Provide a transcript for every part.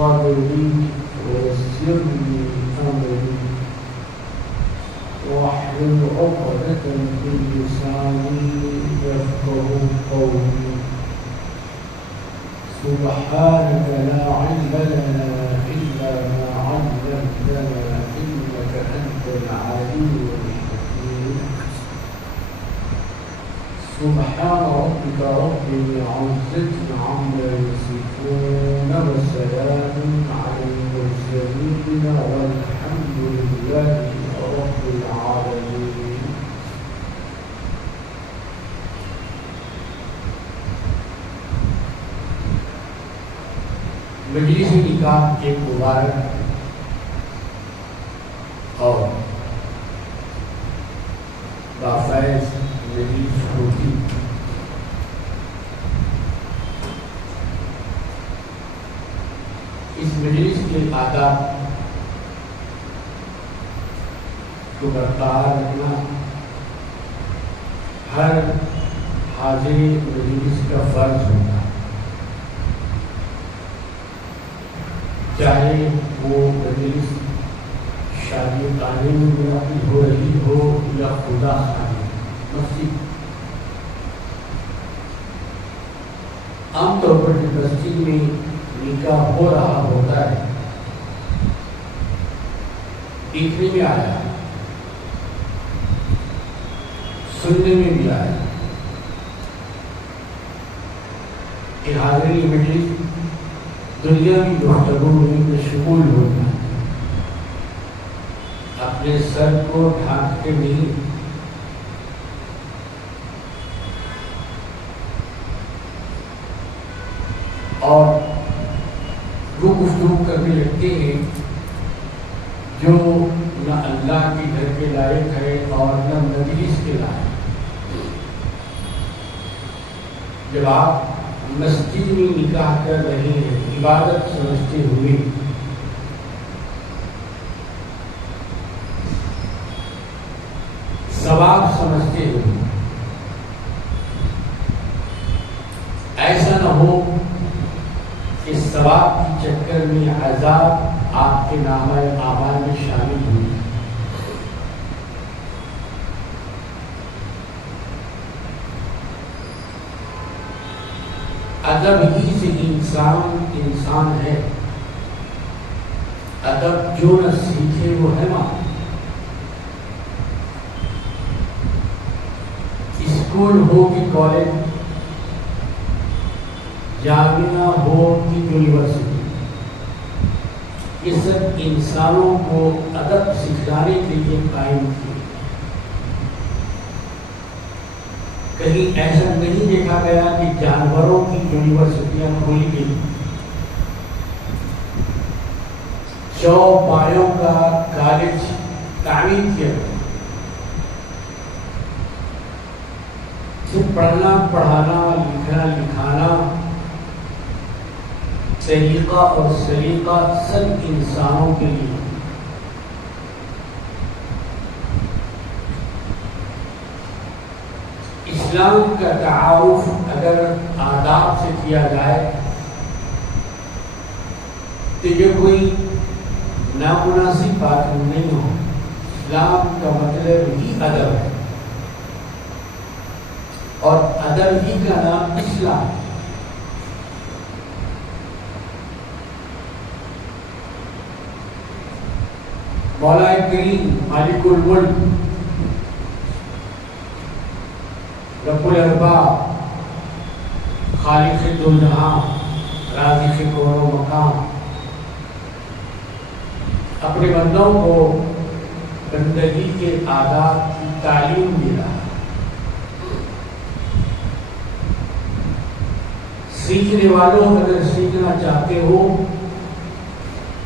صدري ويسر لي أمري واحلل عقدة من لساني يفقهوا قولي سبحانك لا علم لنا إلا ما علمتنا إنك أنت العليم الحكيم سبحان ربك رب العزة عما يصفون وسلام على المرسلين والحمد لله رب العالمين. مجلس نکاح ایک مبارک اور بافیض مجلس ہوتی. اس مجلس کے آداب کو برقرار رکھنا ہر حاضر مجلس کا فرض ہوتا ہے، چاہے وہ مجلس شادی تعلیم میں ہو رہی ہو یا خدا خانی مسجد. عام طور پر مسجد میں نکاح ہو رہا ہوتا ہے، دیکھنے میں آیا، سننے میں بھی آیا کہ حاضری مجلس دنیاوی گفتگو میں مشغول ہونا، اپنے سر کو ڈھانپ کے نہیں، اور وہ گفتگو کرنے لگتے ہیں جو نہ اللہ کے گھر کے لائق ہے اور نہ مجلس کے لائق. جب آپ مسجد میں نکاح کر رہے ہیں عبادت سمجھتے ہوئے، ثواب سمجھتے ہوئے، ایسا نہ ہو کہ ثواب کے چکر میں عذاب آپ کے نامہ اعمال میں شامل ہوئی. ادب ہی سے انسان ہے. ادب جو نہ سیکھے وہ ہے ماں. اسکول ہو کہ کالج، جامعہ ہو کہ یونیورسٹی، یہ سب انسانوں کو ادب سکھانے کے لیے قائم کیے. کہیں ایسا نہیں دیکھا گیا کہ جانوروں کی یونیورسٹیاں کھولی گئی، چوپایوں کا کالج تعمیر کیا گیا. پڑھنا پڑھانا، لکھنا لکھانا، طریقہ اور سلیقہ سب انسانوں کے لیے. اسلام کا تعارف اگر آداب سے کیا جائے تو یہ کوئی نامناسب بات نہیں ہو. اسلام کا مطلب ہی ادب ہے اور ادب ہی کا نام اسلام. مولا کریم مالک الملک رب الارباب خالق دو جہاں رازق کون و مقام اپنے بندوں کو بندگی کے آداب کی تعلیم دے رہا ہے. سیکھنے والوں اگر سیکھنا چاہتے ہو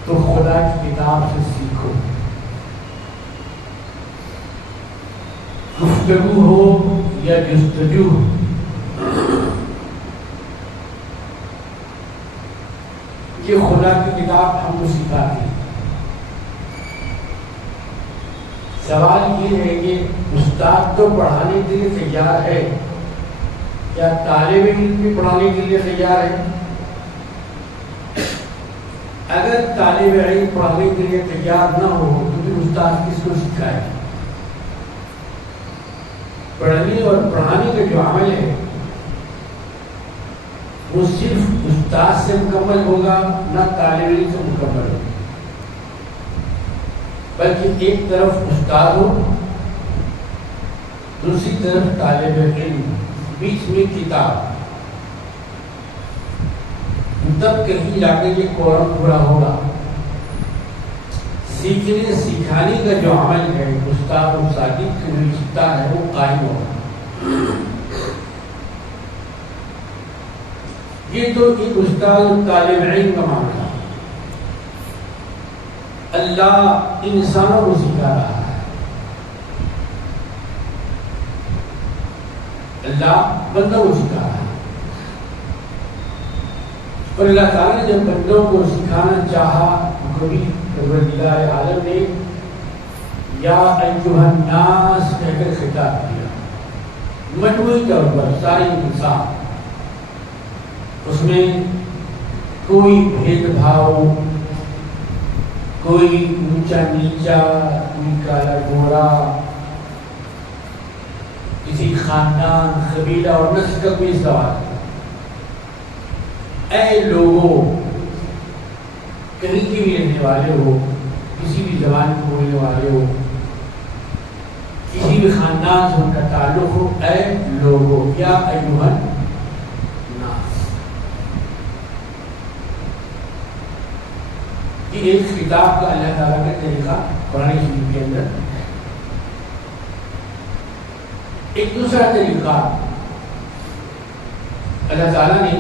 تو خدا کی کتاب سے سیکھو. گفتگو ہو یا جستجو ہو، یہ خدا کی کتاب ہم کو سکھاتی ہے. سوال یہ ہے کہ استاد تو پڑھانے کے لیے تیار ہے، کیا طالب علم بھی پڑھانے کے لیے تیار ہے؟ اگر طالب علم پڑھنے کے لیے تیار نہ ہو تو پھر استاد کس کو سکھائے؟ پڑھنے اور پڑھانے کا جو عمل ہے وہ صرف استاد سے مکمل ہوگا نہ طالب علم سے مکمل ہوگا، بلکہ ایک طرف استاد ہو دوسری طرف طالب علم، بیچ میں کتاب، تب کہیں جا کے یہ قرآن پورا ہوگا۔ سیکھنے سکھانے کا جو عمل ہے استاد اور شاگرد کا جو رشتہ ہے وہ قائم ہوگا۔ یہ تو ایک استاد اور طالب علم کا معاملہ ہے۔ اللہ انسانوں کو سکھا رہا ہے، اللہ بندوں کو سکھا رہا ہے، اور اللہ تعالیٰ نے جب بندوں کو سکھانا چاہا کبھی پروردگار عالم نے یا ایھا الناس کہہ کر خطاب کیا، مجموعی طور پر سارے انسان، اس میں کوئی بھید بھاؤ، کوئی اونچا نیچا، کوئی کالا گورا، کسی خاندان قبیلہ اور نسل کا کوئی سوال نہیں۔ اے لوگوں، کہیں کے بھی رہنے والے ہو، کسی بھی زبان کو بولنے والے ہو، کسی بھی خاندان سے ان کا تعلق ہو، اے لوگوں، یا ایھا الناس، یہ ایک خطاب کا اللہ تعالیٰ کا طریقہ قرآن شریف کے اندر۔ ایک دوسرا طریقہ اللہ تعالیٰ نے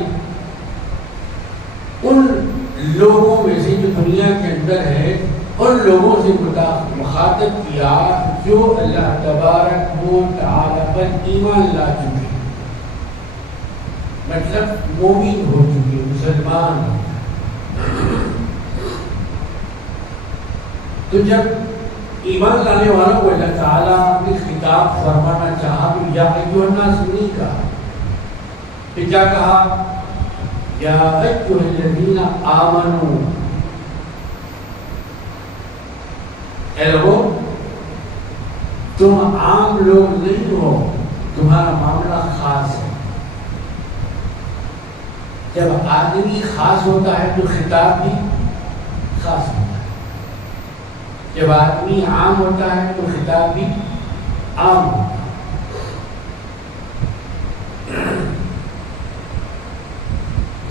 ان لوگوں میں سے جو دنیا کے اندر ہے ان لوگوں سے مخاطب کیا جو اللہ تبارک و تعالی پر ایمان لا چکے، مطلب مومن ہو چکے، مسلمان ہو چکے۔ تو جب ایمان لانے والوں کو اللہ تعالیٰ نے خطاب فرمانا چاہا تو یا ایھا الناس نہیں کہا، پھر کیا کہا؟ یا ایھا الذین آمنوا، اے لوگو تم عام لوگ نہیں ہو، تمہارا معاملہ خاص ہے۔ جب آدمی خاص ہوتا ہے تو خطاب بھی خاص ہوتا ہے، جب آدمی عام ہوتا ہے تو خطاب بھی عام ہوتا ہے۔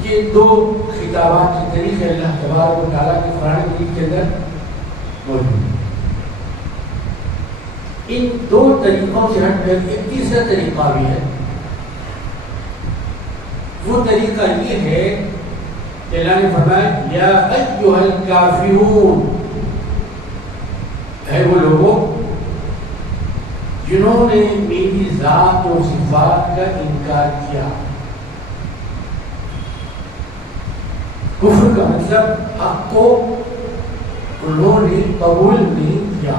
یہ دو خطابات کے طریقے اللہ تبارک و تعالیٰ کے قرآن مجید کے اندر موجود ہیں۔ ان دو طریقوں سے ہٹ کر ایک تیسرا طریقہ بھی ہے، وہ طریقہ یہ ہے کہ اللہ نے فرمایا یا ایھا الکافرون، ہے وہ لوگوں جنہوں نے میری ذات و صفات کا انکار کیا۔ کفر کا مطلب حق کو انہوں نے قبول نہیں کیا،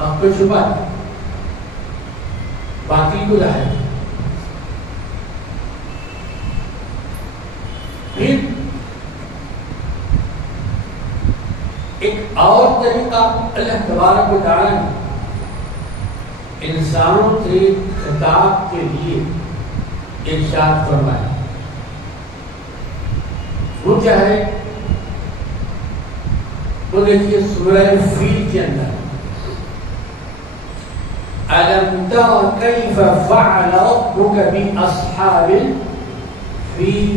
حق کو چھپا دیا، باطل کو ظاہر کیا۔ پھر ایک اور طریقہ اللہ تبارک و تعالیٰ نے انسانوں سے خطاب کے لیے ارشاد فرمایا، وہ کیا ہے؟ وہ دیکھیے سورہ فیل کے اندر أَلَمْ تَرَ كَيْفَ فَعَلَ رَبُّكَ بِأَصْحَابِ الْفِيلِ،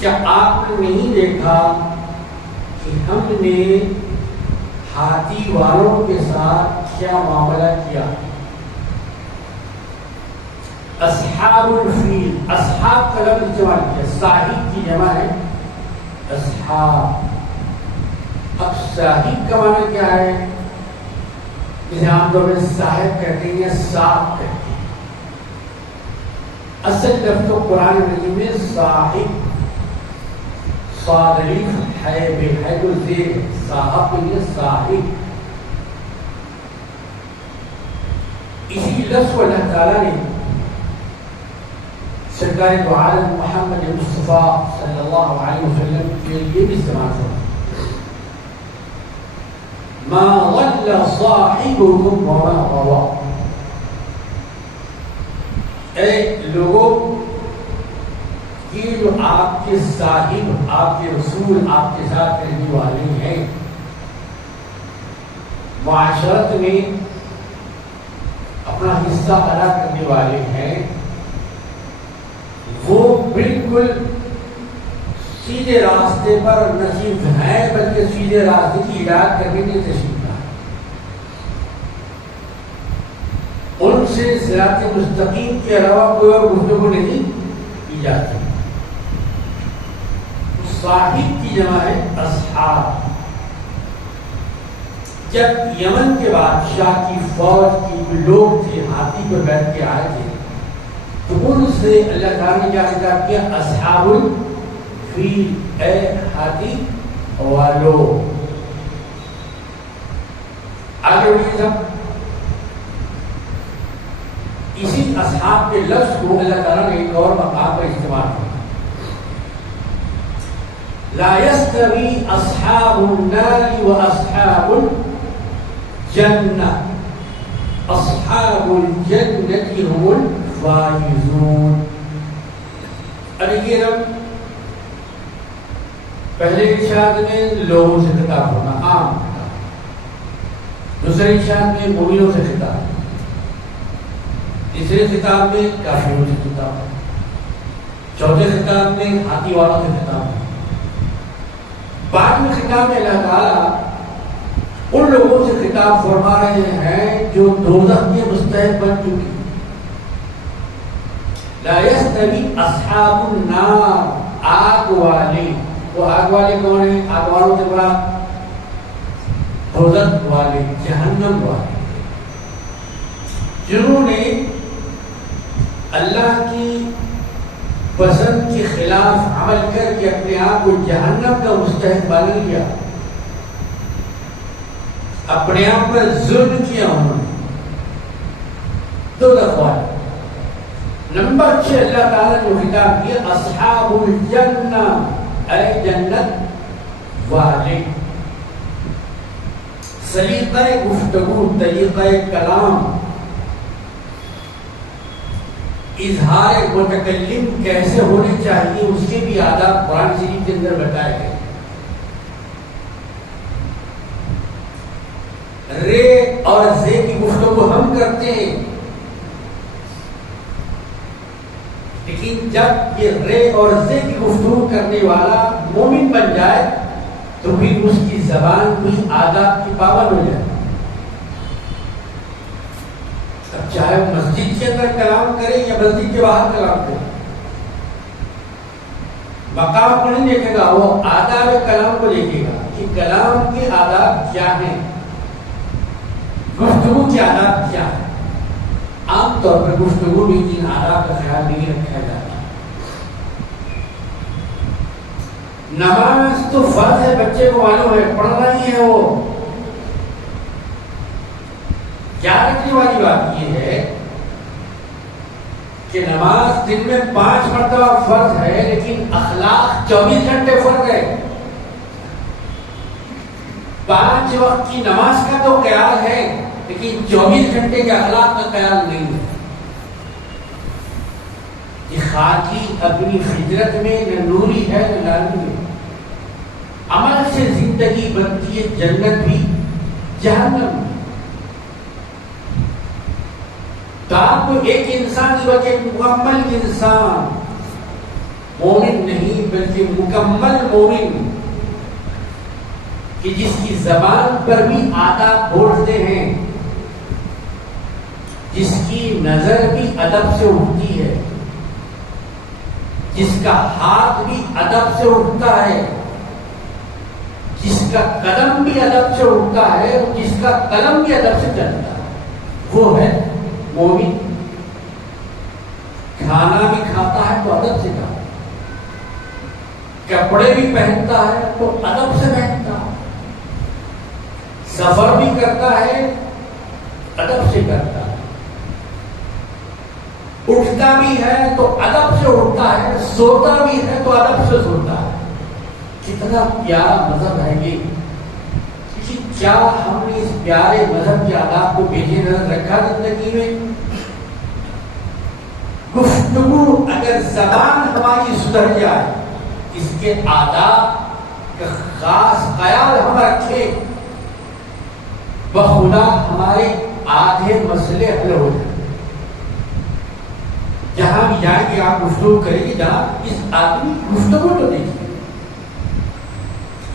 کیا آپ نے نہیں دیکھا کہ ہم نے ہاتھی والوں کے ساتھ کیا معاملہ کیا؟ اصحاب الفیل، اصحاب کا لفظ استعمال کیا، صاحب کی جمع ہے اصحاب۔ اب صاحب کا معنی کیا ہے؟ جسے عام طور پر صاحب کہتے ہیں یا صاحب کہتے ہیں، اصل لفظ تو قرآن مجید میں صاحب، صاد الف ہے بے ہے تو زیر، صاحب کے لیے صاحب۔ اسی لفظ کو اللہ تعالیٰ نے سرکار دو عالم محمد مصطفیٰ صلی اللہ علیہ وسلم کے لیے بھی استعمال کرنا ما ضل صاحبكم وما غوى. اے لوگوں، یہ جو آپ کے صاحب، آپ کے رسول، آپ کے ساتھ رہنے والے ہیں، معاشرت میں اپنا حصہ ادا کرنے والے ہیں، وہ بالکل سیدھے راستے پر نہ صرف ہیں بلکہ سیدھے راستے کی ہدایت کرنے کی تشریف لائے. ان سے صراط مستقیم کے علاوہ کوئی اور گفتگو نہیں کی جاتی. صاحب کی جمع ہے اصحاب. جب یمن کے بادشاہ کی فوج کی لوگ تھے ہاتھی پر بیٹھ کے آئے تھے تو ان سے اللہ تعالیٰ نے کیا خطاب کیا؟ اصحاب الفیل، اے ہاتھی والو. آگے بڑھیے سب. اسی اصحاب کے لفظ کو اللہ تعالیٰ نے ایک اور مقام پر استعمال کیا. لا يستوي اصحاب النار واصحاب الجنة اصحاب الجنة هم الفائزون. اب یہ رب پہلے ارشاد میں لوگوں سے خطاب ہونا عام، دوسرے ارشاد میں مومنوں سے خطاب، تیسرے خطاب میں کافروں سے خطاب، چوتھے خطاب میں ہاتھی والوں سے خطاب. بعد میں خطاب میں اللہ تعالیٰ ان لوگوں سے خطاب فرما رہے ہیں جو دوزخ کے مستحق بن چکے. لا يستوي اصحاب النار، آگ والے. وہ آگ والے کون ہیں؟ آگ والوں سے بڑا دوزخ والے، جہنم والے، جنہوں نے اللہ کی پسند کے خلاف عمل کر کے اپنے آپ کو جہنم کا مستحق مان لیا، اپنے آپ پر ظلم کیا. انہوں نے دو دفعہ. نمبر 6 اللہ تعالیٰ نے خطاب کیا اصحاب الجنہ، اے جنت والے. سلیقہ گفتگو، طریقہ کلام، اظہار متکلم کیسے ہونے چاہیے اس کے بھی آداب قرآن شریف کے اندر بتائے گئے. رے اور زے کی گفتگو ہم کرتے ہیں، لیکن جب یہ رے اور زے کی گفتگو کرنے والا مومن بن جائے تو پھر اس کی زبان بھی آداب کی پابند ہو جائے. اب چاہے مسجد کے اندر کلام کرے یا مسجد کے باہر کلام کرے، مقام کو نہیں دیکھے گا، وہ آداب کلام کو دیکھے گا کہ کلام کے آداب کیا ہیں، گفتگو کے آداب کیا ہے. عام طور پر گفتگو میں ان آداب کا خیال نہیں رکھا جاتا. نماز تو فرض ہے، بچے کو معلوم ہے، پڑھنا ہی ہے. وہ یاد رکھنے والی بات یہ ہے کہ نماز دن میں 5 مرتبہ فرض ہے، لیکن اخلاق 24 گھنٹے فرض ہے. 5 وقت کی نماز کا تو خیال ہے لیکن 24 گھنٹے کے اخلاق کا خیال نہیں ہے. یہ خاکی اپنی فطرت میں نہ نوری ہے نہ لالمی ہے. عمل سے زندگی بنتی ہے جنت بھی جہنم. تو آپ کو ایک انسان کی وجہ مکمل انسان، مومن نہیں بلکہ مکمل مومن، کہ جس کی زبان پر بھی آداب بولتے ہیں، جس کی نظر بھی ادب سے اٹھتی ہے، جس کا ہاتھ بھی ادب سے اٹھتا ہے، جس کا قدم بھی ادب سے اٹھتا ہے، جس کا قلم بھی ادب سے چلتا ہے، وہ ہے مومن. کھانا بھی کھاتا ہے تو ادب سے کھاتا ہے، کپڑے بھی پہنتا ہے تو ادب سے پہنتا ہے، سفر بھی کرتا ہے ادب سے کرتا ہے. اٹھتا بھی ہے تو ادب سے اٹھتا ہے، سوتا بھی ہے تو ادب سے سوتا ہے۔ کتنا پیارا مذہب ہے یہ! کیا ہم نے اس پیارے مذہب کے آداب کو پیچھے نظر رکھا زندگی میں؟ گفتگو اگر زبان ہماری سدھر جائے، اس کے آداب کا خاص خیال ہم رکھیں، بخدا ہمارے آدھے مسئلے حل ہو جائیں۔ جہاں بھی جائیں گے آپ گفتگو کریں گے، جہاں اس آدمی گفتگو تو دیکھیے،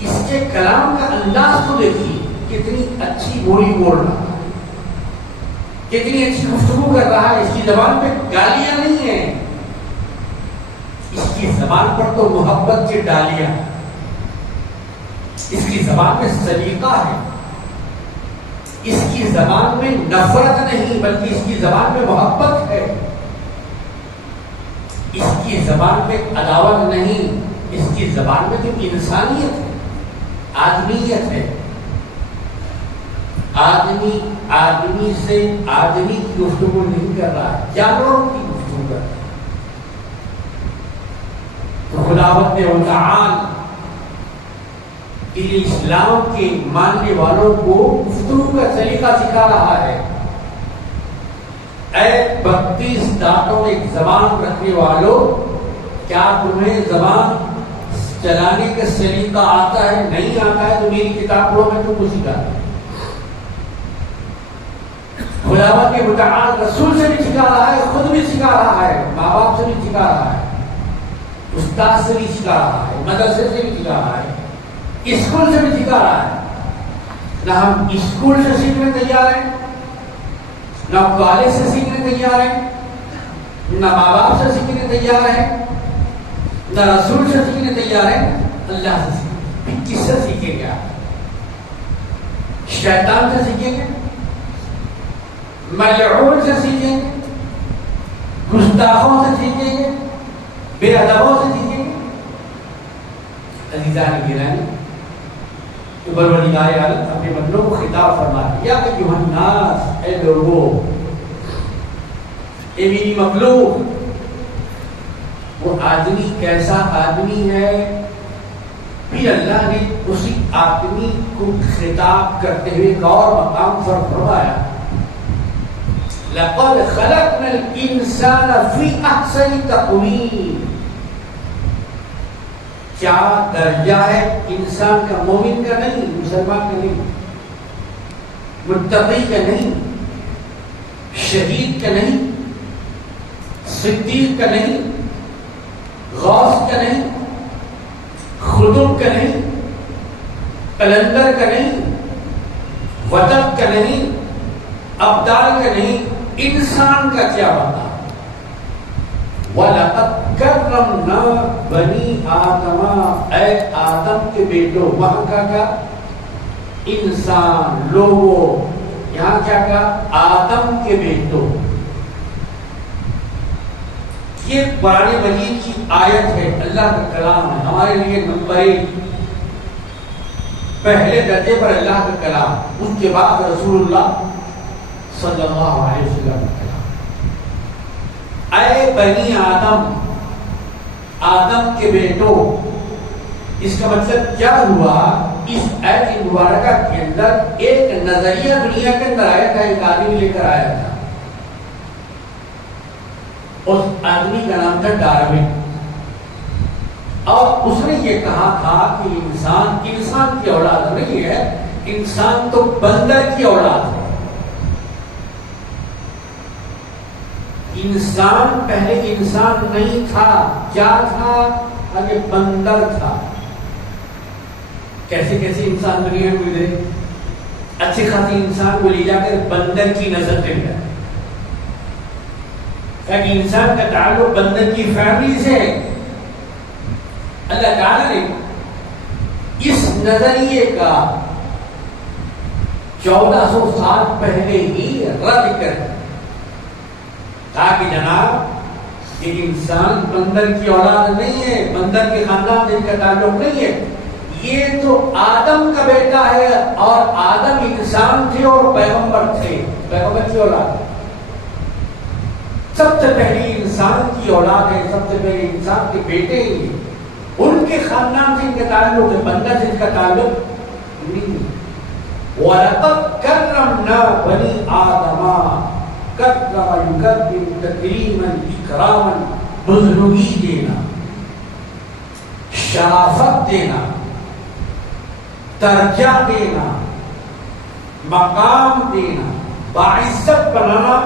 اس کے کلام کا انداز تو دیکھیے، کتنی اچھی بولی بول رہا ہے، کتنی اچھی گفتگو کر رہا ہے۔ اس کی زبان پہ گالیاں نہیں ہیں، اس کی زبان پر تو محبت کی ڈالیاں، اس کی زبان میں سلیقہ ہے، اس کی زبان میں نفرت نہیں بلکہ اس کی زبان میں محبت ہے، اس کی زبان میں عداوت نہیں، اس کی زبان میں تو انسانیت ہے، آدمیت ہے۔ آدمی سے آدمی کی گفتگو نہیں کر رہا ہے، جانوروں کی گفتگو کر رہا ہے۔ تو خداوند متعال اسلام کے ماننے والوں کو گفتگو کا طریقہ سکھا رہا ہے۔ اے 32 دانتوں ایک زبان رکھنے والوں، کیا تمہیں زبان چلانے کا سلیقہ آتا ہے؟ نہیں آتا ہے تو میری کتاب پڑھو، میں تم کو سکھاتا ہوں۔ خداوند متعال رسول سے بھی سکھا رہا ہے، خود بھی سکھا رہا ہے، ماں باپ سے بھی سکھا رہا ہے، استاد سے بھی سکھا رہا ہے، مدرسے سے بھی سکھا رہا ہے، اسکول سے بھی سکھا رہا ہے۔ نہ ہم اسکول سے سیکھنے تیار ہیں، نہ کالج سے سیکھنے تیار ہیں، نہ ماں باپ سے سیکھنے تیار ہیں، نہ رسول سے سیکھنے تیار ہیں، اللہ سے سیکھیں۔ کس سے سیکھیں گے آپ؟ شیطان سے سیکھیں گے، ملعون سے سیکھیں گے، گستاخوں سے سیکھیں گے، بے ادبوں سے سیکھیں گے؟ عزیزان گرامی، پروردگار عالم اپنے بندوں کو خطاب فرما رہا ہے، یا ایھا الناس، اے لوگوں، اے میری مخلوق۔ وہ آدمی کیسا آدمی ہے؟ پھر اللہ نے اسی آدمی کو خطاب کرتے ہوئے ایک اور مقام پر فرمایا، لقد خلقنا الانسان فی احسن تقویم۔ کیا درجہ ہے انسان کا؟ مومن کا نہیں، مسلمان کا نہیں، متقی کا نہیں، شہید کا نہیں، صدیق کا نہیں، غوث کا نہیں، خطب کا نہیں، قلندر کا نہیں، وطن کا نہیں، ابدال کا نہیں، انسان کا کیا بتا؟ وَلَقَدْ كَرَّمْنَا بَنِي آدَمَ، اے آدم کے بیٹوں۔ وہاں کا کیا؟ انسان، لوگوں۔ یہاں کیا کہا؟ آدم کے بیٹوں۔ یہ قرآن مجید کی آیت ہے، اللہ کا کلام ہے، ہمارے لیے نمبر 1، پہلے درجے پر اللہ کا کلام، اس کے بعد رسول اللہ صلی اللہ علیہ وسلم کا کلام۔ اے بنی آدم، آدم کے بیٹوں، اس کا مطلب کیا ہوا؟ اس آیت مبارکہ کے اندر ایک نظریہ دنیا کے اندر آیا تھا، ایک آدمی لے کر آیا تھا، اس آدمی کا نام تھا ڈارون، اور اس نے یہ کہا تھا کہ انسان کی اولاد نہیں ہے، انسان تو بندر کی اولاد ہے۔ انسان پہلے انسان نہیں تھا، کیا تھا؟ آگے بندر تھا۔ کیسے کیسے انسان دنیا میں گزرے، اچھے خاصے انسان کو لے جا کر بندر کی نظر سے ملا، تاکہ انسان کا تعلق بندر کی فیملی سے ہے۔ اللہ تعالیٰ نے اس نظریے کا 1400 سال پہلے ہی رد کر دیا، تاکہ جناب یہ انسان بندر کی اولاد نہیں ہے، بندر کے خاندان سے ان کا تعلق نہیں ہے، یہ تو آدم کا بیٹا ہے، اور آدم انسان تھے اور پیغمبر تھے، پیغمبر کی اولاد۔ سب سے پہلی انسان کی اولاد ہے، سب سے پہلے انسان کے بیٹے ہیں، ان کے خاندان سے ان کا تعلق ہے، بندہ سے ان کا تعلق نہیں۔ وَلَقَدْ كَرَّمْنَا بَنِي آدَمَ، کرم یکرم تکریما اکراما، بزرگی دینا، شرافت دینا، درجہ دینا، مقام دینا، باعزت بنانا،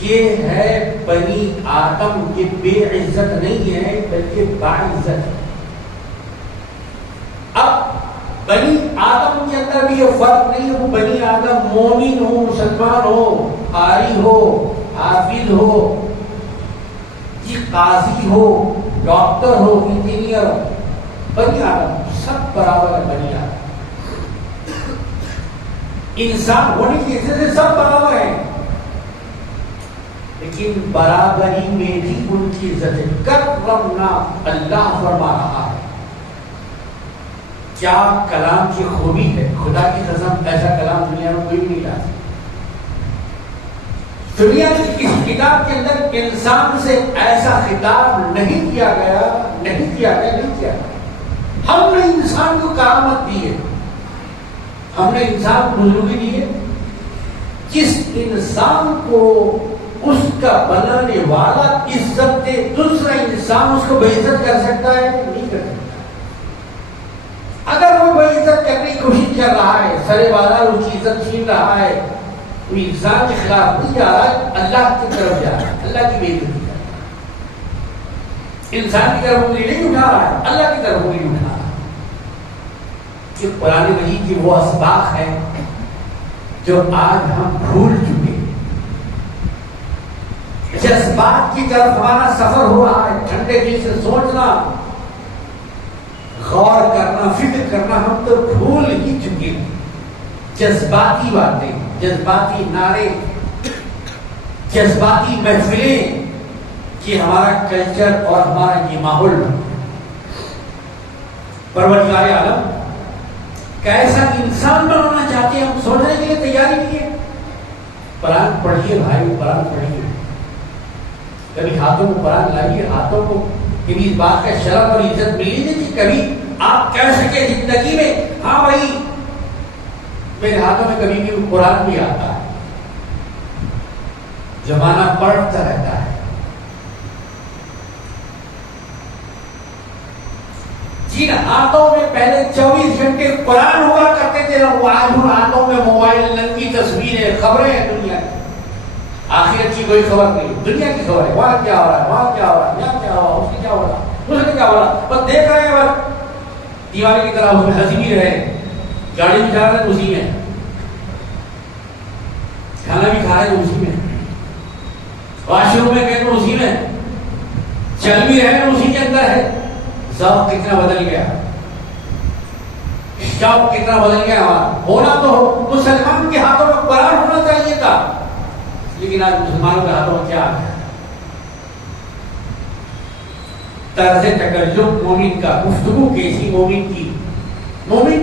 یہ ہے بنی آدم کے بے عزت نہیں ہے بلکہ باعزت ہے۔ اب بنی آدم کے اندر بھی یہ فرق نہیں ہے، وہ بنی آدم مومن ہو، مسلمان ہو، قاری ہو، حافظ ہو، قاضی ہو، ڈاکٹر ہو، انجینئر ہو، بنی آدم سب برابر ہے۔ بنی آدم انسان ہونے کی حیثیت سے سب برابر ہیں، لیکن برابری میں بھی ان کی عزت ہے۔ کرمنا، اللہ فرما رہا ہے، کیا کلام کی خوبی ہے، خدا کی قسم ایسا کلام دنیا میں کوئی نہیں لا سکتا۔ دنیا کی اس کتاب کے اندر انسان سے ایسا خطاب نہیں کیا گیا، نہیں کیا گیا۔ ہم نے انسان کو کرامت دی ہے، ہم نے انسان کو بزرگی دی ہے۔ جس انسان کو اس کا بنانے والا عزت دے، دوسرا انسان اس کو بے عزت کر سکتا ہے؟ نہیں کر سکتا۔ اگر وہ بے عزت کرنے کی کوشش کر رہا ہے، سرے بازار اس کی عزت چھین رہا ہے، وہ انسان کے خلاف نہیں جا رہا ہے، اللہ کی طرف جا رہا ہے، اللہ کی بے عزتی کر رہا ہے۔ انسان کی طرف انگلی نہیں اٹھا رہا ہے، اللہ کی طرف انگلی اٹھا رہا ہے۔ یہ قرآن مجید کی وہ اسباق ہے جو آج ہم بھول چکے ہیں۔ جذبات کی طرف ہمارا سفر ہو رہا ہے، ٹھنڈے دل سے سوچنا، غور کرنا، فکر کرنا ہم تو بھول ہی چکے ہیں۔ جذباتی باتیں، جذباتی نعرے، جذباتی محفلیں، کہ ہمارا کلچر اور ہمارا یہ ماحول پروردگار عالم کیسا انسان بنانا چاہتے ہیں ہم سوچنے کے لیے تیاری نہیں ہے۔ قرآن پڑھیے بھائی، قرآن پڑھیے، کبھی ہاتھوں کو قرآن لائیے، ہاتھوں کو کبھی اس بات کا شرف اور عزت ملی نہیں کہ کبھی آپ کہہ سکے زندگی میں ہاں بھائی میرے ہاتھوں میں کبھی بھی قرآن بھی آتا ہے۔ زمانہ پڑھتا رہتا ہے، جن ہاتھوں میں پہلے 24 گھنٹے قرآن ہوا کرتے تھے، وہ آج ان ہاتھوں میں موبائل، ننگی تصویریں، خبریں ہیں دنیا کی۔ آخرت کی کوئی خبر نہیں، دنیا کی خبر ہے، وہاں کیا ہو رہا ہے، وہاں کیا ہو رہا ہے، یہاں کیا ہوا، اس کی کیا ہو رہا، اس نے کیا ہو رہا، بس دیکھ رہے ہیں، بس دیوالی کی طرح اس میں ہنسی بھی رہے، گاڑی بھی چلا رہے ہیں اسی میں، کھانا بھی کھا رہے ہیں اسی میں، واش روم میں گئے تو اسی میں، چل بھی رہے ہیں اسی کے اندر ہے۔ ذوق کتنا بدل گیا، شوق کتنا بدل گیا ہمارا۔ ہونا تو مسلمان کے ہاتھوں میں قرآن ہونا چاہیے تھا، لیکن آج مسلمانوں کے ہاتھوں میں کیا ہے؟ طرز تکلم مومن کا، گفتگو کیسی مومن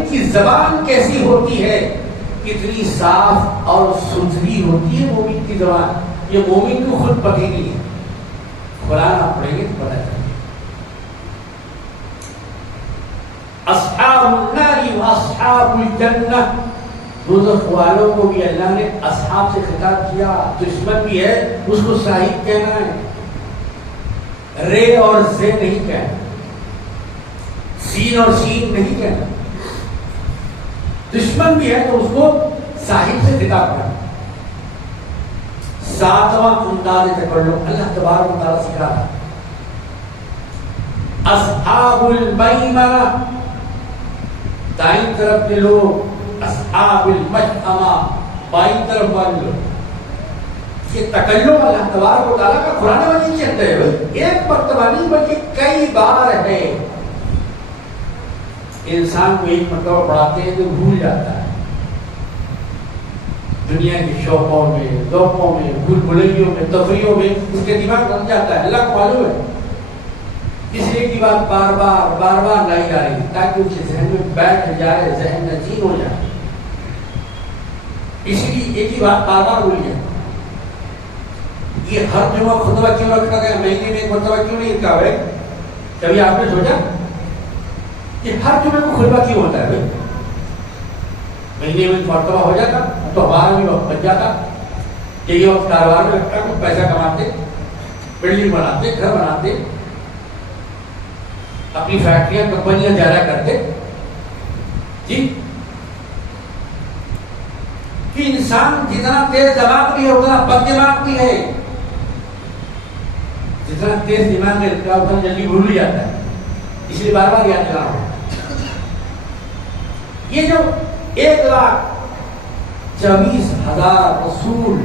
کی زبان کیسی ہوتی ہے، کتنی صاف اور ستھری ہوتی ہے مومن کی زبان، یہ مومن کو خود پتہ نہیں ہے۔ قرآن آپ پڑھیں گے تو پتہ چلے۔ اصحاب النار و اصحاب الجنہ، دوزخ والوں کو بھی اللہ نے اصحاب سے خطاب کیا، دشمن بھی ہے اس کو صاحب کہنا ہے، رے اور زے نہیں کہنا، سین اور شین نہیں کہنا، دشمن بھی ہے تو اس کو صاحب سے خطاب کرنا۔ ساتواں انداز تکلم اللہ تبارک و تعالیٰ سکھا رہا ہے۔ اصحاب المیمنہ، دائیں طرف کے لوگ، اصحاب المشأمہ، بائیں طرف والے لوگ۔ یہ تکلم اللہ تبارک و تعالیٰ کا قرآن مجید کے اندر ہے، ایک مرتبہ نہیں بلکہ کئی بار ہے۔ انسان کو ایک مرتبہ پڑھاتے ہیں تو بھول جاتا ہے، دنیا کے شوقوں میں، ذوقوں میں، بھول بھلائیوں میں، تفریحوں میں اس کے دماغ بن جاتا ہے، اللہ کو معلوم ہے۔ اس لیے کی بات بار بار لائی جا رہی تاکہ اس کے ذہن میں بیٹھ جائے، ذہن نشین ہو جائے، اسی لیے ایک ہی بات بار بار بولی ہے۔ یہ ہر جمعہ خطبہ کیوں رکھا گیا, مہینے میں ایک مرتبہ کیوں نہیں رکھا ہے؟ کبھی آپ نے سوچا کہ ہر جمعے کو خطبہ کیوں ہوتا ہے بھائی؟ مہینے میں ایک مرتبہ ہو جاتا تو ہمارا بھی وقت بچ جاتا کہ یہ وقت کاروبار میں لگتا ہے, پیسہ کماتے, بلڈنگ بناتے, گھر بناتے, اپنی فیکٹریاں کمپنیاں زیادہ کرتے. جی کہ انسان جتنا تیز دماغ بھی ہے اتنا بد دماغ بھی ہے. جتنا تیز دماغ ہے اتنا جلدی بھول بھی جاتا ہے, اس لیے بار بار یاد کرنا ہوگا. یہ جو 1,24,000 رسول,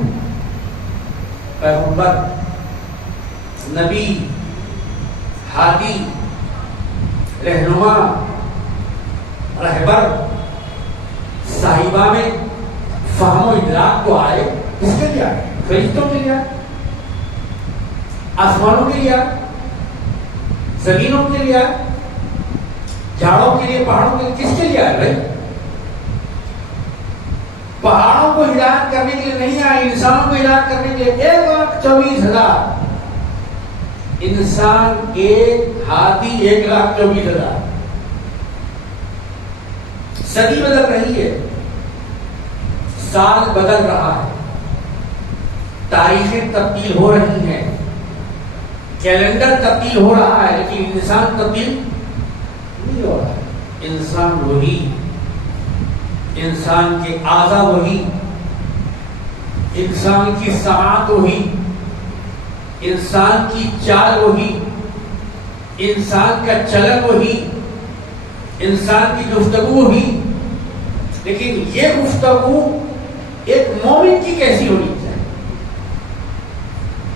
پیغمبر, نبی, ہادی, رہنما, رہبر, صاحبہ میں فہم و ادراک کو آئے, کس کے لیے آئے؟ فرشتوں کے لیے آئے, آسمانوں کے لیے آئے, زمینوں کے لیے آئے, جھاڑوں کے لیے, پہاڑوں کے لیے, کس کے لیے آئے بھائی؟ پہاڑوں کو ہدایت کرنے کے لیے نہیں آئے, انسانوں کو ہدایت کرنے کے لیے. 1,24,000 انسان, ایک ہادی 1,24,000. صدی بدل رہی ہے, سال بدل رہا ہے, تاریخیں تبدیل ہو رہی ہیں, کیلنڈر تبدیل ہو رہا ہے, لیکن انسان تبدیل نہیں ہو رہا ہے. انسان وہی, انسان کے اعضاء وہی, انسان کی سماعت وہی, انسان کی چال وہی, انسان کا چلن وہی, انسان کی گفتگو وہی. لیکن یہ گفتگو ایک مومن کی کیسی ہونی چاہیے؟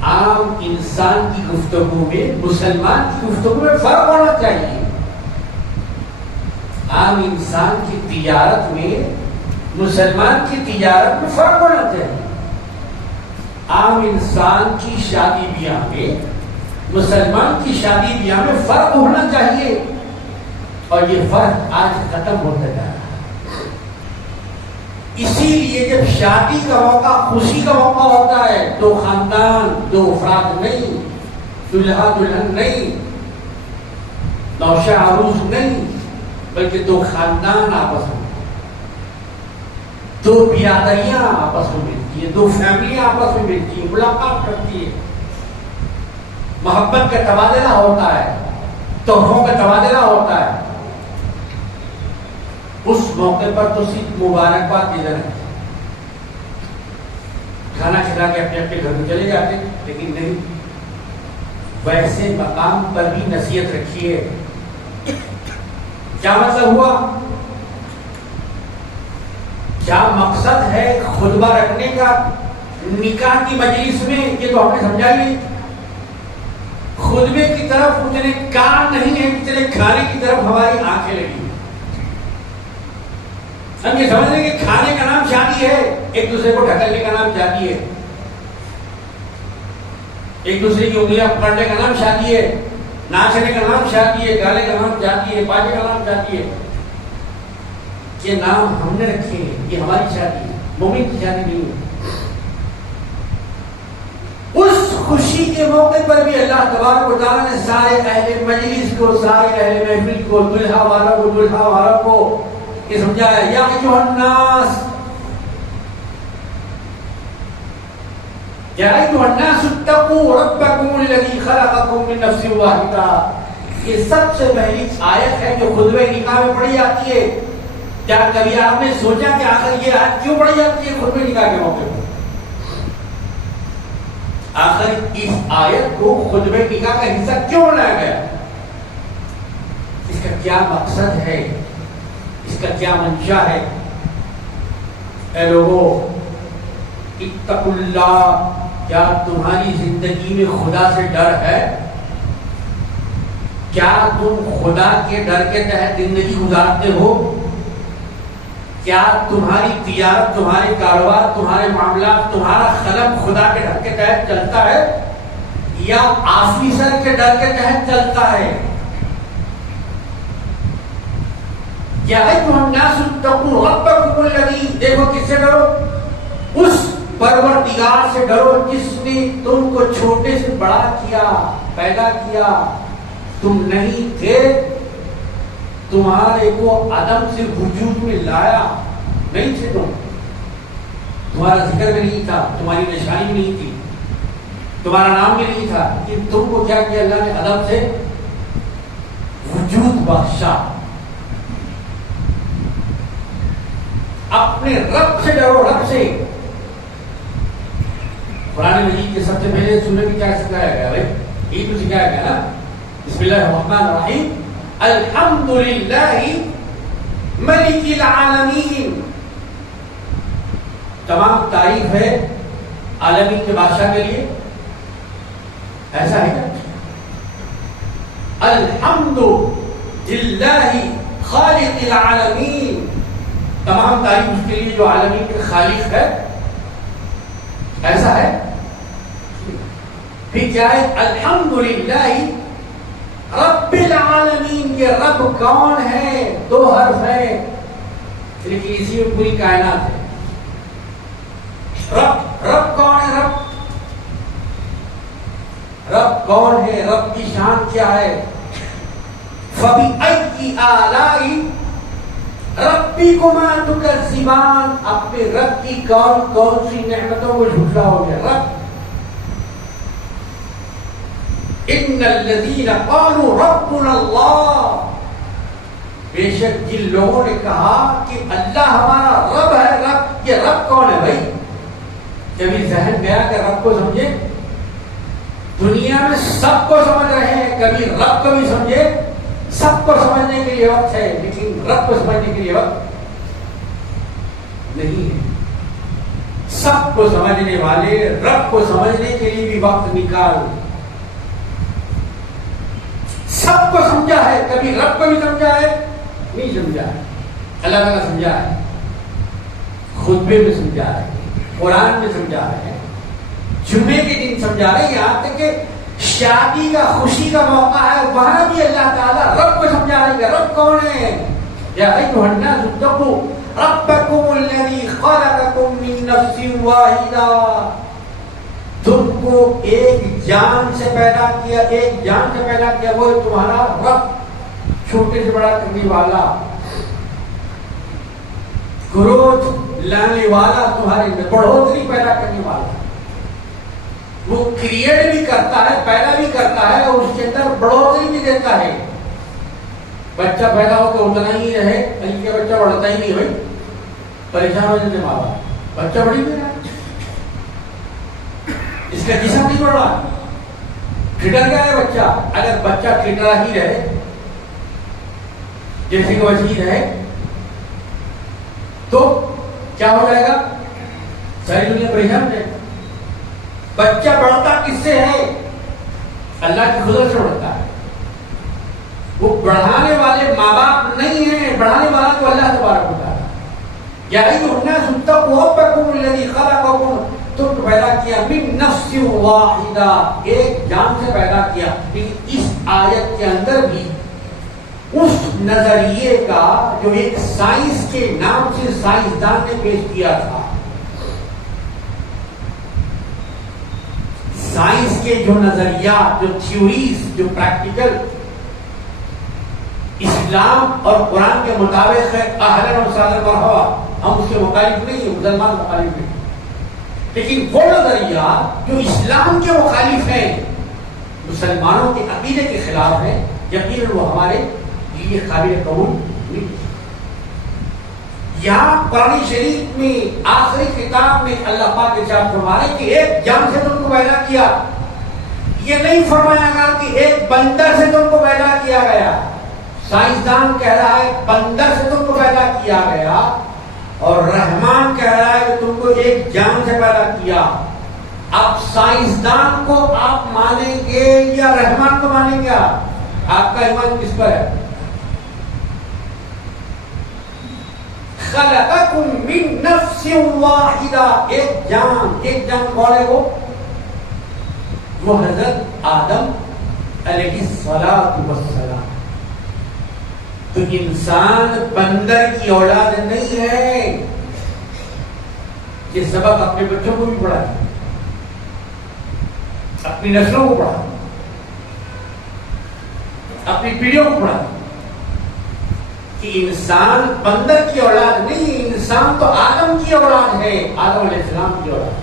عام انسان کی گفتگو میں, مسلمان کی گفتگو میں فرق ہونا چاہیے. عام انسان کی تجارت میں, مسلمان کی تجارت میں فرق ہونا چاہیے. عام انسان کی شادی بیاہ میں, مسلمان کی شادی بیاہ میں فرق ہونا چاہیے. اور یہ فرق آج ختم ہوتا جا رہا ہے. اسی لیے جب شادی کا موقع, خوشی کا موقع ہوتا ہے, دو خاندان, دو افراد نہیں, دلہا دلہن نہیں, نوشہ عروس نہیں, بلکہ دو خاندان آپس میں, دو برادریاں آپس میں ملتی ہیں, دو فیملیاں آپس میں ملتی ہیں, ملاقات کرتی ہے, محبت کا تبادلہ ہوتا ہے, تحفوں کا تبادلہ ہوتا ہے. اس موقع پر تو صرف مبارکباد دے رہے, کھانا کھلا کے اپنے اپنے گھر میں چلے جاتے, لیکن نہیں, ویسے مقام پر بھی نصیحت رکھی ہے. کیا مطلب ہوا؟ کیا مقصد ہے خطبہ رکھنے کا نکاح کی مجلس میں؟ یہ تو ہم نے سمجھا ہی. خطبے کی طرف اتنے کان نہیں ہے جتنے کھانے کی طرف ہماری آنکھیں لگی. ہم یہ سمجھ رہے کہ کھانے کا نام شادی ہے, ایک دوسرے کو ڈھکلنے کا نام شادی ہے, ایک دوسرے کی انگلیاں پکڑنے کا نام شادی ہے, ناچنے کا نام شادی ہے, گانے کا نام شادی ہے, باجے کا نام شادی ہے. یہ نام ہم نے رکھے ہیں, یہ ہماری شادی ہے, مومن کی شادی نہیں ہے. اس خوشی کے موقع پر بھی اللہ تبارک و تعالیٰ نے سارے اہل مجلس کو, سارے اہل محفل کو, دلہا والوں کو, دلہا والوں کو یہ سمجھایا, یا ایھا الناس, یا ایھا الناس اتقوا ربکم الذی خلقکم من نفس واحدہ. یہ سب سے پہلی آیت ہے جو خطبہ نکاح میں پڑھی جاتی ہے. کیا کبھی آپ نے سوچا کہ آخر یہ آیت کیوں پڑھی جاتی ہے خطبہ نکاح کے موقع پر؟ آخر اس آیت کو خطبہ نکاح کا حصہ کیوں بنایا گیا؟ اس کا کیا مقصد ہے, اس کا کیا منشا ہے؟ اے لوگو, اتقوا اللہ, کیا تمہاری زندگی میں خدا سے ڈر ہے؟ کیا تم خدا کے ڈر کے تحت زندگی گزارتے ہو؟ کیا تمہاری تجارت, تمہارے کاروبار, تمہارے معاملات, تمہارا قلم خدا کے ڈر کے تحت چلتا ہے یا آفیسر کے ڈر کے تحت چلتا ہے؟ یا ایھا الناس اتقوا ربکم الذی, دیکھو کس سے ڈرو؟ اس پروردگار سے ڈرو جس نے تم کو چھوٹے سے بڑا کیا، پیدا کیا. تم نہیں تھے، تمہارے کو عدم سے وجود میں لایا. نہیں تھے تم، تمہارا ذکر بھی نہیں تھا، تمہاری نشانی بھی نہیں تھی، تمہارا نام بھی نہیں تھا، لیکن تم کو کیا کیا اللہ نے؟ عدم سے وجود بخشا. اپنے رب سے ڈرو، رب سے. قرآن مجید کے سب سے پہلے سورہ میں کیا سکھایا گیا بھائی؟ یہ تو سکھایا گیا نا. بسم اللہ الرحمن الرحیم، الحمدللہ ملک العالمین. تمام تعریف ہے عالمین کے بادشاہ کے لیے. ایسا ہے کیا؟ الحمدللہ خالق العالمین. تمام تعریف اس کے لیے جو عالمین کے خالق ہے. ایسا ہے؟ پھر کیا ہے؟ الحمدللہ رب العالمین. یہ رب کون ہے؟ دو حرف ہے لیکن اسی میں پوری کائنات ہے. رب، رب کون ہے؟ رب کون ہے؟ رب کی شان کیا ہے؟ فَبِأَيِّ آلَاءِ رَبِّكُمَا تُكَذِّبَانِ. اپنے رب کی کون کون سی نعمتوں کو جھٹلاؤ گے؟ رب. ان الذین قالوا ربنا اللہ. بے شک جن لوگوں نے کہا کہ اللہ ہمارا رب ہے. رب، یہ رب کون ہے بھائی؟ کبھی ذہن گیا کہ رب کو سمجھے؟ دنیا میں سب کو سمجھ رہے ہیں، کبھی رب کو بھی سمجھے. سب کو سمجھنے کے لیے وقت ہے لیکن رب کو سمجھنے کے لیے وقت نہیں ہے. سب کو سمجھنے والے رب کو سمجھنے کے لیے بھی وقت نکال. سب کو سمجھا ہے، کبھی رب کو بھی سمجھا ہے؟ نہیں سمجھا ہے. اللہ تعالیٰ سمجھا ہے، خطبے میں سمجھا ہے، قرآن میں سمجھا ہے، جمعے کے دن سمجھا رہے. یہاں تک کہ شادی کا، خوشی کا موقع ہے، وہاں بھی اللہ تعالیٰ رب کو سمجھا رہے کہ رب کون ہے. یا ایھا الناس اتقوا ربکم الذی خلقکم من نفس واحدہ. تم کو ایک جان سے پیدا کیا، ایک جان سے پیدا کیا، وہ تمہارا رب، چھوٹے سے بڑا کرنے والا، گروتھ لانے والا، تمہارے میں بڑھوتری پیدا کرنے والا. وہ کریٹ بھی کرتا ہے، پیدا بھی کرتا ہے اور اس کے اندر بڑھوتری بھی دیتا ہے. بچہ پیدا ہو کے اتنا ہی رہے، یہ بچہ بڑھتا ہی نہیں. بھائی پریشان ہو جاتے ماں باپ، بچہ بڑھ ہی نہیں رہا، اس کا جسم نہیں بڑھ رہا، ٹھٹر گیا ہے بچہ. اگر بچہ ٹھٹرا ہی رہے، جیسے کہ وزیر ہے، تو کیا ہو جائے گا؟ ساری دنیا پریشان ہو جائے گی. بچہ بڑھتا کس سے ہے؟ اللہ کی قدرت سے بڑھتا ہے. وہ بڑھانے والے ماں باپ نہیں ہیں، بڑھانے والا تو اللہ تبارک و تعالیٰ. یا ایھا الناس اتقوا ربکم الذی خلقکم. تم کو پیدا کیا من نفس واحدہ، ایک جان سے پیدا کیا. لیکن اس آیت کے اندر بھی اس نظریے کا جو ایک سائنس کے نام سے سائنسدان نے پیش کیا تھا، سائنس کے جو نظریات، جو تھیوریز، جو پریکٹیکل اسلام اور قرآن کے مطابق ہے، اہلاً و سہلاً مرحبا. ہم اس کے مخالف نہیں ہیں، مسلمان مخالف نہیں، لیکن وہ نظریات جو اسلام کے مخالف ہیں، مسلمانوں کے عقیدے کے خلاف ہیں، یقیناً وہ ہمارے لیے قابل قبول نہیں. یہاں قرآن شریف میں آخری کتاب میں اللہ پاک ارشاد فرما رہے کہ ایک جان سے تم کو پیدا کیا. یہ نہیں فرمایا گیا کہ ایک بندر سے تم کو پیدا کیا گیا. سائنسدان کہہ رہا ہے بندر سے تم کو پیدا کیا گیا، اور رحمان کہہ رہا ہے کہ تم کو ایک جان سے پیدا کیا. اب سائنسدان کو آپ مانیں گے یا رحمان کو مانیں گے؟ آپ کا ایمان کس پر ہے؟ خلقکم من نفس واحدہ، ایک جان. ایک جان کون ہے؟ وہ حضرت آدم علیہ السلام. تو انسان بندر کی اولاد نہیں ہے. یہ سبق اپنے بچوں کو بھی پڑھا، اپنی نسلوں کو پڑھا، اپنی پیڑھیوں کو پڑھا کہ انسان بندر کی اولاد نہیں، انسان تو آدم کی اولاد ہے، آدم علیہ السلام کی اولاد.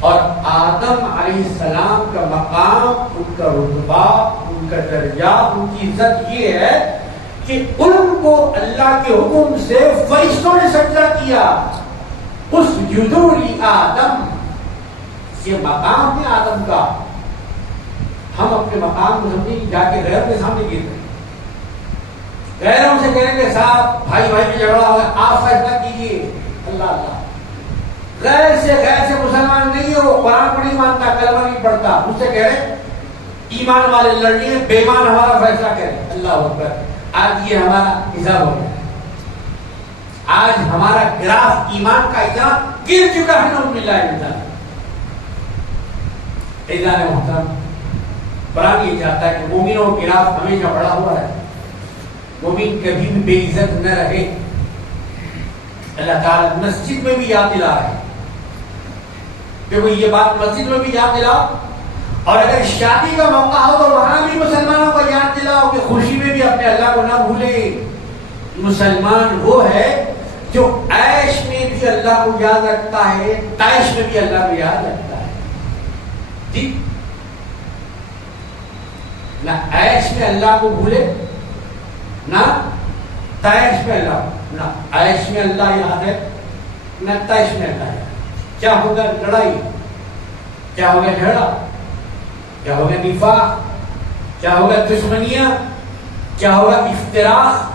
اور آدم علیہ السلام کا مقام، ان کا رتبہ، ان کا درجہ، ان کی عزت یہ ہے کہ ان کو اللہ کے حکم سے فرشتوں نے سجدہ کیا. اسجدوا لآدم، یہ مقام ہے آدم کا. ہم اپنے مقام کو سمجھیں جا کے غیر کے سامنے گر رہے، غیروں سے کہیں کہ صاحب بھائی بھائی میں جھگڑا ہوا، آپ فیصلہ کیجیے. اللہ اللہ، غیر سے مسلمان نہیں ہو، قرآن کو نہیں مانتا، کلمہ نہیں پڑھتا، اس سے کہہ رہے ایمان والے لڑنی ہے، بے ایمان ہمارا فیصلہ کرے. اللہ اکبر. آج یہ ہمارا حساب ہو گیا، آج ہمارا گراف ایمان کا اتنا گر چکا ہے. نعوذ باللہ من ذالک. ایزان محترم، قرآن یہ چاہتا ہے کہ مومنوں کا گراف ہمیشہ بڑا ہوا ہے، مومن کبھی بھی بے عزت نہ رہے. اللہ تعالیٰ مسجد میں بھی یاد دلا رہے ہیں، دیکھو یہ بات مسجد میں بھی یاد دلاؤ، اور اگر شادی کا موقع ہو تو وہاں بھی مسلمانوں کو یاد دلاؤ کہ خوشی میں بھی اپنے اللہ کو نہ بھولے. مسلمان وہ ہے جو عیش میں بھی اللہ کو یاد رکھتا ہے، طیش میں بھی اللہ کو یاد رکھتا ہے. جی، نہ عیش میں اللہ کو بھولے، نہ طیش میں اللہ، نہ عیش میں اللہ یاد ہے، نہ طیش میں اللہ یاد. کیا ہوگا لڑائی، کیا ہوگا جھگڑا، کیا ہوگا نفاق، کیا ہوگا دشمنیاں، کیا ہوگا افتراق،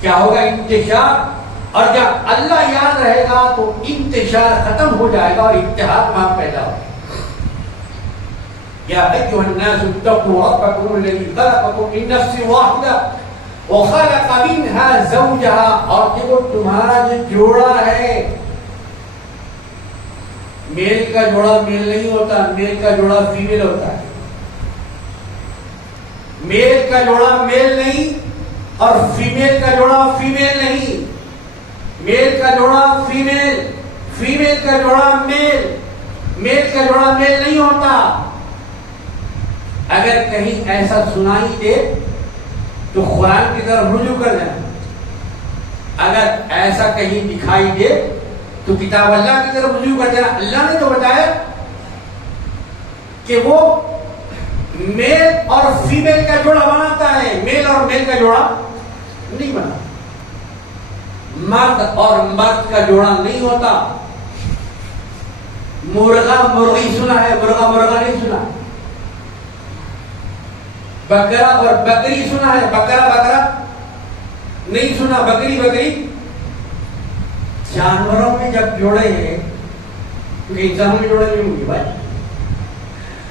کیا ہوگا انتشار. اور جب اللہ یاد رہے گا تو انتشار ختم ہو جائے گا اور اتحاد وہاں پیدا ہوگا. یا ایھا الناس اتقوا ربکم الذی خلقکم من نفس واحدہ وخلق منها زوجها. اور دیکھو تمہارا جو جوڑا ہے، میل کا جوڑا میل نہیں ہوتا، میل کا جوڑا فیمیل ہوتا ہے. میل کا جوڑا میل نہیں اور فیمیل کا جوڑا فیمیل نہیں. میل کا جوڑا فیمیل، فیمیل کا جوڑا میل، میل کا جوڑا میل نہیں ہوتا. اگر کہیں ایسا سنائی دے تو قرآن کی طرف رجوع کر جائیں. اگر ایسا کہیں دکھائی دے تو کتاب اللہ کی طرف رجوع کر دینا. اللہ نے تو بتایا کہ وہ میل اور فیمیل کا جوڑا بناتا ہے، میل اور میل کا جوڑا نہیں بنا. مرد اور مرد کا جوڑا نہیں ہوتا. مرغا مرغی سنا ہے، مرغا مرغا نہیں سنا. بکرا اور بکری سنا ہے، بکرا بکرا نہیں سنا، بکری بکری. جانوروں میں جب جوڑے ہیں، کیونکہ انسانوں میں جوڑے نہیں ہوں گے بھائی.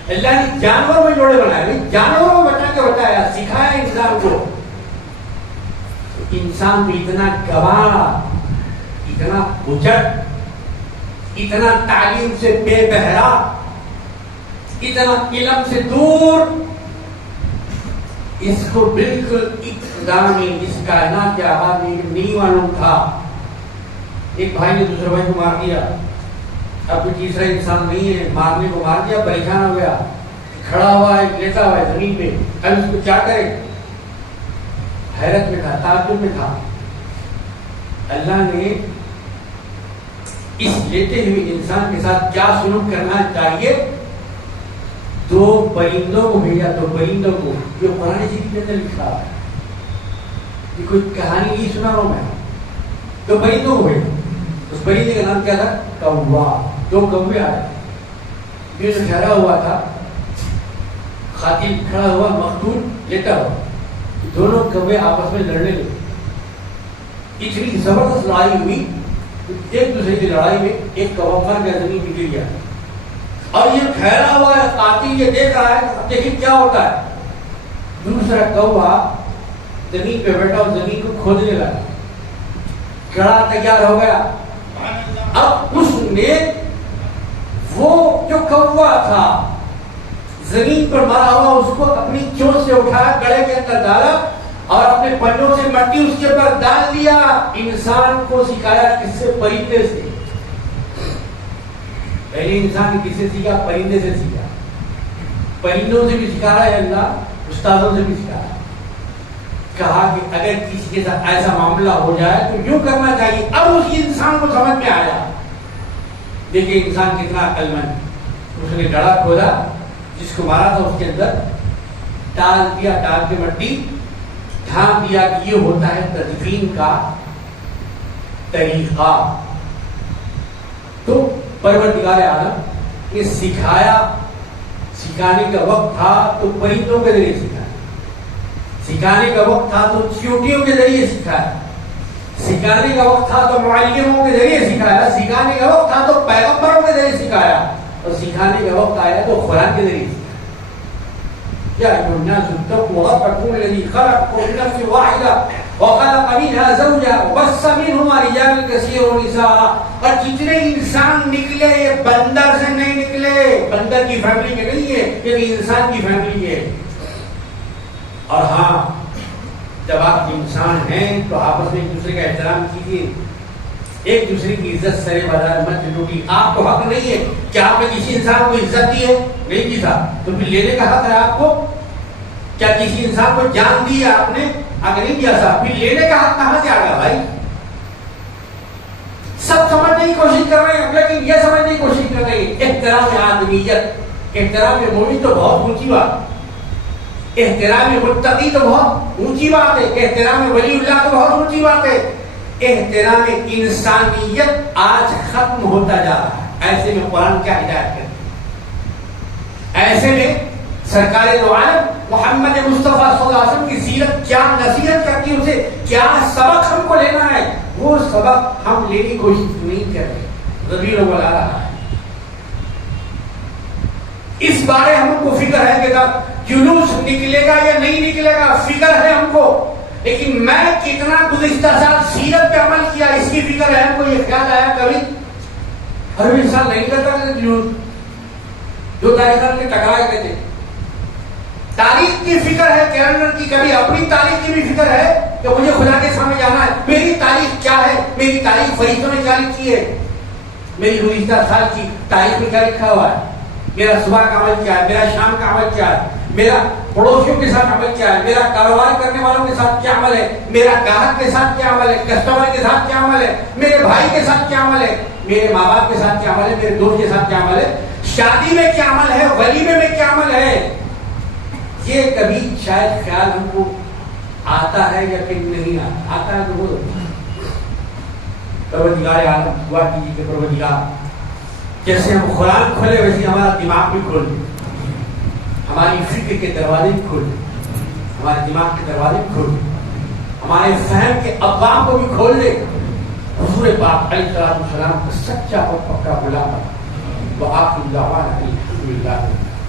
اللہ نے جانوروں میں جوڑے بنائے، جانوروں میں بتا کے بتایا، سکھایا انسان کو. انسان بھی اتنا گوارا، اتنا اجڑ، اتنا تعلیم سے بے بہرا، اتنا علم سے دور، اس کو بالکل ابتدا میں اس کائنات کے آغاز میں نہیں معلوم تھا. ایک بھائی نے دوسرے بھائی کو مار دیا، اب کوئی تیسرا انسان نہیں ہے، مارنے کو مار دیا، پریشان ہو گیا، کھڑا ہوا ہے، لیٹا ہوا ہے زمین پہ، اب اس کو کیا کرے؟ حیرت میں تھا، تعجب میں تھا. اللہ نے اس لیتے ہوئے انسان کے ساتھ کیا سلوک کرنا چاہیے، دو پرندوں کو بھیجا. دو پرندوں کو، جو قرآن شریف کے اندر لکھا ہے، یہ کوئی کہانی نہیں سنا رہا ہوں میں. دو پرندوں کو بھیجا. اس پرندے کا نام کیا تھا؟ کوا. دو کوے آئے، یہ جو ٹھہرا ہوا تھا، قاتل کھڑا ہوا، مقتول لیٹا ہوا. دونوں کوے آپس میں لڑنے لگے. اتنی زبردست لڑائی ہوئی، ایک دوسرے کی لڑائی میں ایک کوا مر گیا، زمین پہ گر گیا. اور یہ ٹھہرا ہوا ہے قاتل، یہ دیکھ رہا ہے. اب دیکھیں کیا ہوتا ہے. دوسرا کوا زمین پہ بیٹھا اور زمین کو کھودنے لگا. کڑا تیار ہو گیا. اب اس نے وہ جو کوا تھا زمین پر مرا ہوا، اس کو اپنی چونچ سے اٹھایا، گڑے کے اندر ڈالا اور اپنے پنجوں سے مٹی اس کے اوپر ڈال دیا. انسان کو سکھایا کس سے؟ پرندے سے. پہلے انسان کس سے سیکھا؟ پرندے سے سیکھا. پرندوں سے بھی سکھا رہا ہے اللہ، استادوں سے بھی سکھا رہا ہے. کہا کہ اگر کسی کے ساتھ ایسا معاملہ ہو جائے تو یوں کرنا چاہیے. اب اس انسان کو سمجھ میں آیا. دیکھیے انسان کتنا عقل مند. اس نے گڑھا کھودا، جس کو مارا تھا اس کے اندر ڈال دیا، ڈال کے مٹی ڈھانپ دیا کہ یہ ہوتا ہے تدفین کا طریقہ. تو پروردگار عالم نے سکھایا. سکھانے کا وقت تھا تو پرندوں کے ذریعے سکھایا، سکھانے کا وقت تھا تو چیونٹیوں کے ذریعے سکھایا، سکھانے کا وقت تھا تو معلموں کے ذریعے سکھایا، سکھانے کا وقت تھا تو پیغمبروں کے ذریعے سکھایا، اور سکھانے کا وقت آیا تو قرآن کے ذریعے سکھایا. يا أيها الناس اتقوا ربكم الذي خلقكم من نفس واحدة وخلق منها زوجها وبث منهما رجالا كثيرا ونساء. اور جتنے انسان نکلے یہ بندر سے نہیں نکلے، بندر کی فیملی کے نہیں ہے، یہ انسان کی فیملی ہے. اور ہاں جب آپ انسان ہیں تو آپس میں ایک دوسرے کا احترام کیجیے، ایک دوسرے کی عزت سرے بازار مت لوٹی. آپ کو حق نہیں ہے کہ آپ نے کسی انسان کو عزت دی ہے، نہیں دی تھا تو پھر لینے کا حق ہے آپ کو. کیا کسی انسان کو جان دی ہے آپ نے؟ اگر نہیں دیا تھا پھر لینے کا حق کہاں سے آ گیا بھائی؟ سب سمجھنے کی کوشش کر رہے ہیں لیکن یہ سمجھنے کی کوشش کر رہے ہیں احترام آدمیت، احترام مومن تو بہت اونچی بات، احترام متقی تو بہت اونچی بات ہے، احترام ولی اللہ تو بہت اونچی بات ہے. احترام انسانیت آج ختم ہوتا جا رہا ہے. ایسے میں قرآن کیا ہدایت کرتے ہیں؟ ایسے میں سرکار دو عالم محمد مصطفیٰ صلی اللہ علیہ وسلم کی سیرت کیا نصیحت کرتی ہے، اسے کیا سبق ہم کو لینا ہے، وہ سبق ہم لینے کی کوشش نہیں کر رہے. ربیع الاول آ رہا ہے، اس بارے ہم کو فکر ہے کہ جلوس نکلے گا یا نہیں نکلے گا، فکر ہے ہم کو. لیکن میں کتنا گزشتہ سال سیرت پہ عمل کیا اس کی فکر ہے ہم کو. یہ خیال آیا کبھی ہر انسان نہیں کرتا جلوس، جو تاریخ نے ٹکرائے گئے تھے. تاریخ کی فکر ہے کیلنڈر کی، کبھی اپنی تاریخ کی بھی فکر ہے کہ مجھے خدا کے سامنے جانا ہے. میری تاریخ کیا ہے؟ میری تاریخ فرشتوں نے کیا لکھی ہے؟ میری گزشتہ سال کی تاریخ میں کیا لکھا ہوا ہے؟ میرا صبح کا عمل کیا ہے؟ میرا شام کا عمل کیا ہے؟ میرا پڑوسیوں کے ساتھ عمل کیا ہے؟ میرا کاروبار کرنے والوں کے ساتھ کیا عمل ہے؟ میرا گاہک کے ساتھ کیا عمل ہے؟ کسٹمر کے ساتھ کیا عمل ہے؟ میرے بھائی کے ساتھ کیا عمل ہے؟ میرے ماں باپ کے ساتھ کیا عمل ہے؟ میرے دوست کے ساتھ کیا عمل ہے؟ شادی میں کیا عمل ہے؟ ولیمے میں کیا عمل ہے؟ یہ کبھی شاید خیال ہم کو آتا ہے یا پھر نہیں آتا. آتا ہے تو وہ پروردگار عالم دعا کیجیے کہ پروردگار جیسے ہم قرآن کھولے ویسے ہمارا دماغ بھی کھول دے، ہماری فکر کے دروازے بھی کھول دے، ہمارے دماغ کے دروازے بھی کھول دے، ہمارے فہم کے ابواب کو بھی کھول دے. حضور پاک علیہ السلام کا سچا اور پکا غلام وہ آپ کی دعوان الحمدللہ.